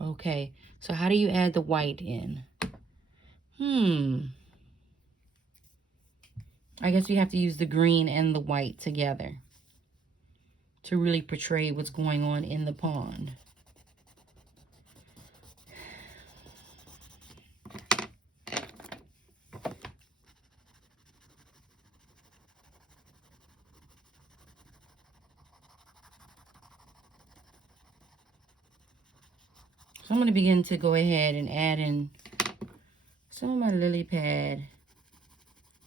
Okay, so how do you add the white in? I guess we have to use the green and the white together to really portray what's going on in the pond. So I'm going to begin to go ahead and add in some of my lily pad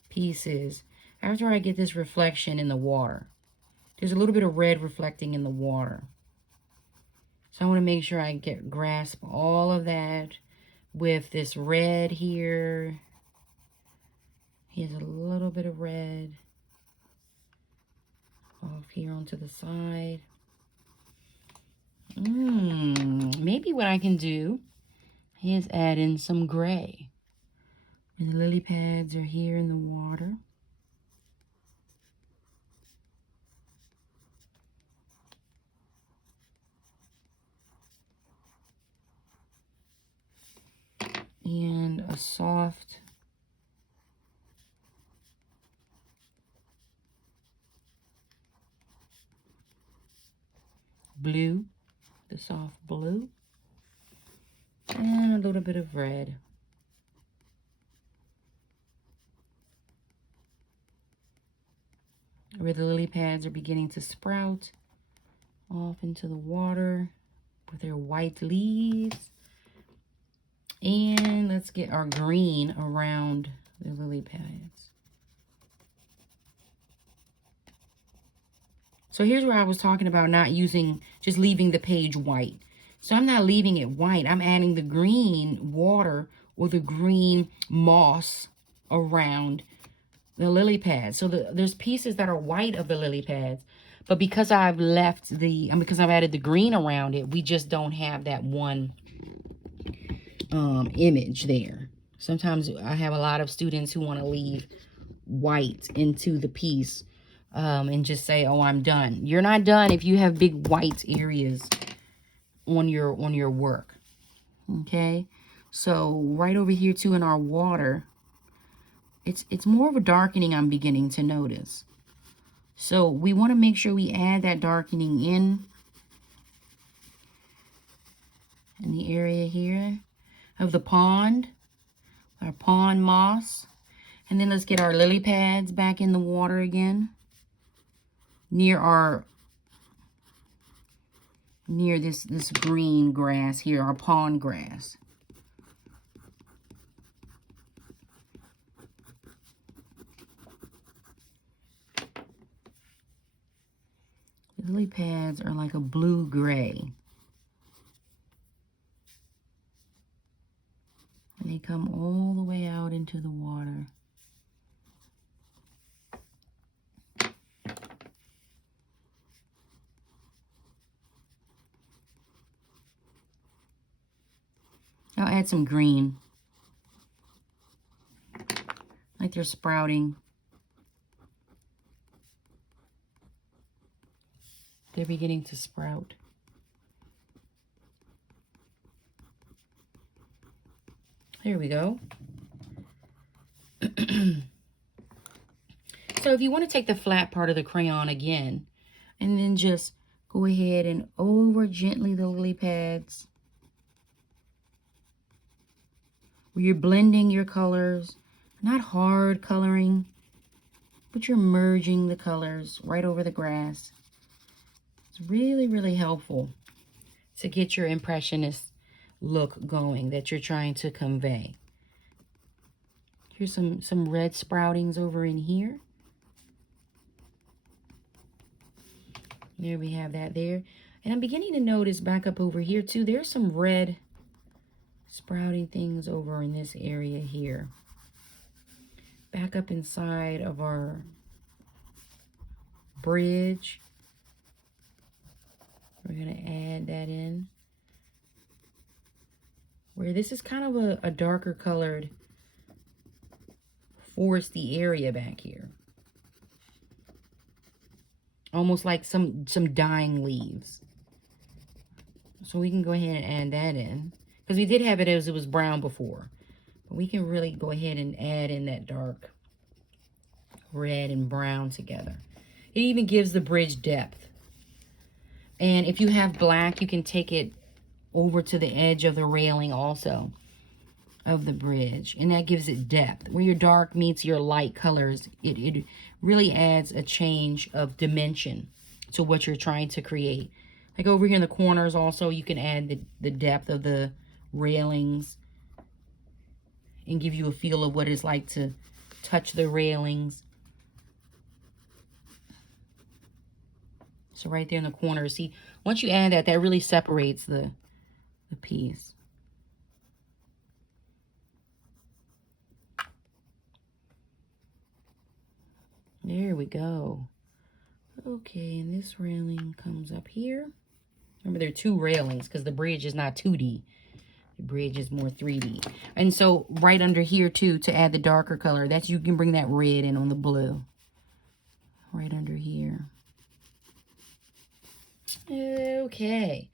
pieces after I get this reflection in the water. There's a little bit of red reflecting in the water. So I want to make sure I grasp all of that with this red here. Here's a little bit of red off here onto the side. Maybe what I can do is add in some gray. And the lily pads are here in the water. And a soft blue, the soft blue, and a little bit of red. Where the lily pads are beginning to sprout off into the water with their white leaves. And let's get our green around the lily pads. So here's where I was talking about not using, just leaving the page white. So I'm not leaving it white. I'm adding the green water or the green moss around the lily pads. So there's pieces that are white of the lily pads. But because I've because I've added the green around it, we just don't have that one image there. Sometimes I have a lot of students who want to leave white into the piece and just say, oh, I'm done. You're not done if you have big white areas on your work. Okay, so right over here too in our water, it's more of a darkening I'm beginning to notice. So we want to make sure we add that darkening in the area here of the pond, our pond moss. And then let's get our lily pads back in the water again. Near this green grass here, our pond grass. The lily pads are like a blue-gray. And they come all the way out into the water. I'll add some green. Like they're sprouting. They're beginning to sprout. There we go. So if you want to take the flat part of the crayon again, and then just go ahead and over gently the lily pads, where you're blending your colors, not hard coloring, but you're merging the colors right over the grass. It's really, really helpful to get your impressionist look going that you're trying to convey. Here's some red sproutings over in here. There we have that there. And I'm beginning to notice back up over here too, there's some red sprouting things over in this area here. Back up inside of our bridge. We're going to add that in. Where this is kind of a darker colored foresty area back here. Almost like some dying leaves. So we can go ahead and add that in. Because we did have it as it was brown before. But we can really go ahead and add in that dark red and brown together. It even gives the bridge depth. And if you have black, you can take it over to the edge of the railing also of the bridge. And that gives it depth. Where your dark meets your light colors, it really adds a change of dimension to what you're trying to create. Like over here in the corners also, you can add the depth of the railings and give you a feel of what it's like to touch the railings. So right there in the corner, see, once you add that, that really separates the piece. There we go. Okay, and this railing comes up here. Remember, there are two railings because the bridge is not 2D. The bridge is more 3D. And so right under here, too, to add the darker color, that's you can bring that red in on the blue. Right under here. Okay.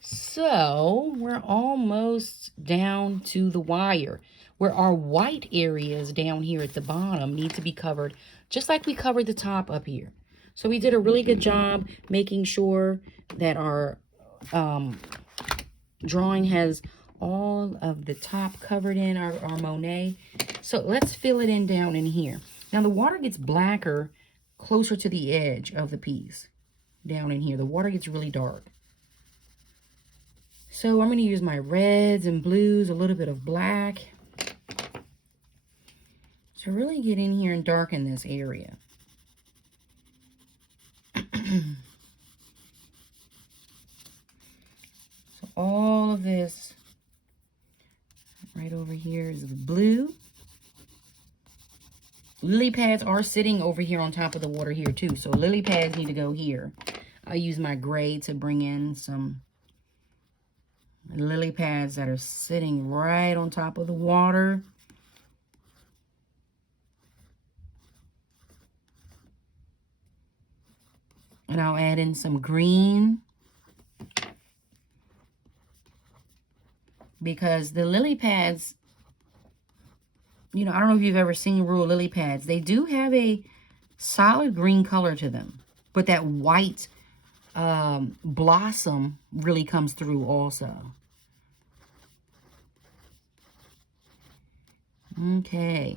So we're almost down to the wire, where our white areas down here at the bottom need to be covered, just like we covered the top up here. So we did a really good job making sure that our drawing has all of the top covered in our Monet. So let's fill it in down in here. Now the water gets blacker closer to the edge of the piece. Down in here, the water gets really dark. So I'm going to use my reds and blues, a little bit of black, to really get in here and darken this area. So all of this right over here is the blue. Lily pads are sitting over here on top of the water here too. So lily pads need to go here. I use my gray to bring in some lily pads that are sitting right on top of the water. And I'll add in some green, because the lily pads, you know, I don't know if you've ever seen real lily pads. They do have a solid green color to them, but that white blossom really comes through also. Okay.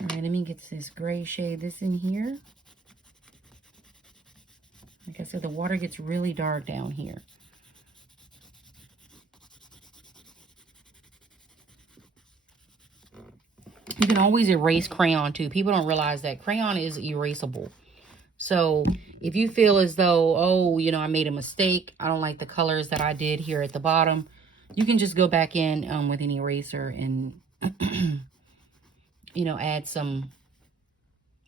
All right, let me get this gray shade this in here. Like I said, the water gets really dark down here. You can always erase crayon too. People don't realize that crayon is erasable. So if you feel as though, oh, you know, I made a mistake, I don't like the colors that I did here at the bottom, you can just go back in with an eraser and, you know, add some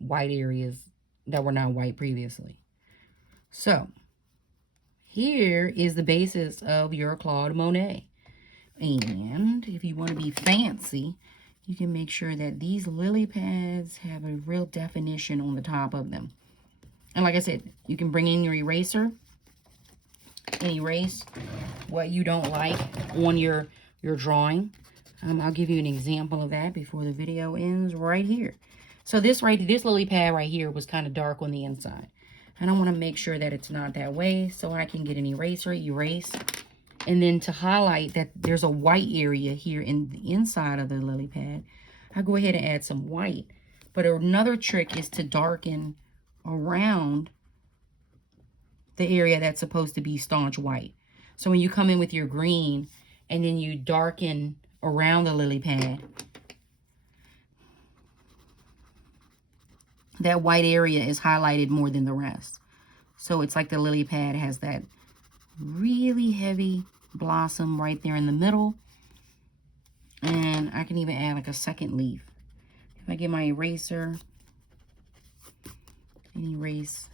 white areas that were not white previously. So here is the basis of your Claude Monet. And if you want to be fancy, you can make sure that these lily pads have a real definition on the top of them. And like I said, you can bring in your eraser and erase what you don't like on your drawing. I'll give you an example of that before the video ends right here. So this lily pad right here was kind of dark on the inside. And I want to make sure that it's not that way, so I can get an eraser, erase. And then to highlight that there's a white area here in the inside of the lily pad, I go ahead and add some white. But another trick is to darken around the area that's supposed to be staunch white. So when you come in with your green and then you darken around the lily pad, that white area is highlighted more than the rest. So it's like the lily pad has that really heavy blossom right there in the middle. And I can even add like a second leaf. If I get my eraser and erase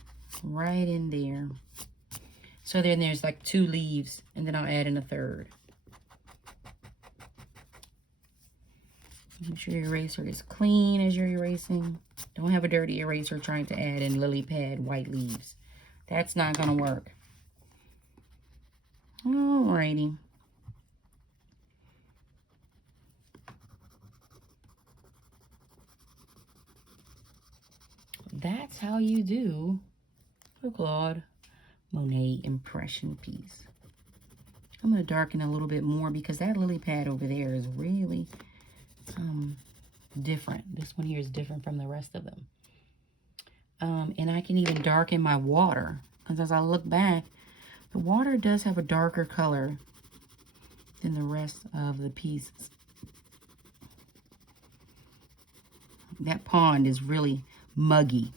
right in there. So then there's like 2 leaves, and then I'll add in a third. Make sure your eraser is clean as you're erasing. Don't have a dirty eraser trying to add in lily pad white leaves. That's not going to work. Alrighty. That's how you do a Claude Monet impression piece. I'm going to darken a little bit more because that lily pad over there is really different. This one here is different from the rest of them. And I can even darken my water, because as I look back, the water does have a darker color than the rest of the pieces. That pond is really muggy.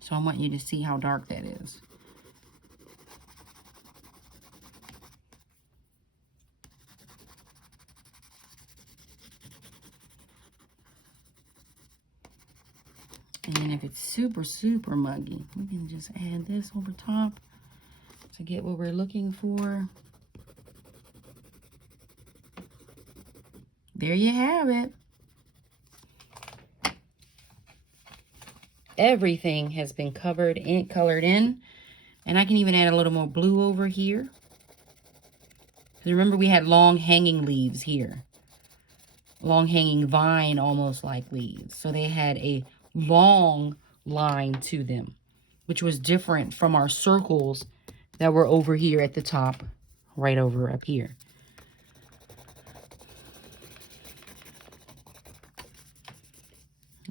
So I want you to see how dark that is. And then if it's super, super muggy, we can just add this over top to get what we're looking for. There you have it. Everything has been colored in. And I can even add a little more blue over here. Because remember, we had long hanging leaves here. Long hanging vine, almost like leaves. So they had a long line to them, which was different from our circles that were over here at the top, right over up here.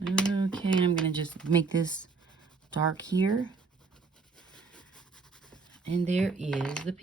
Okay, I'm going to just make this dark here. And there is the piece.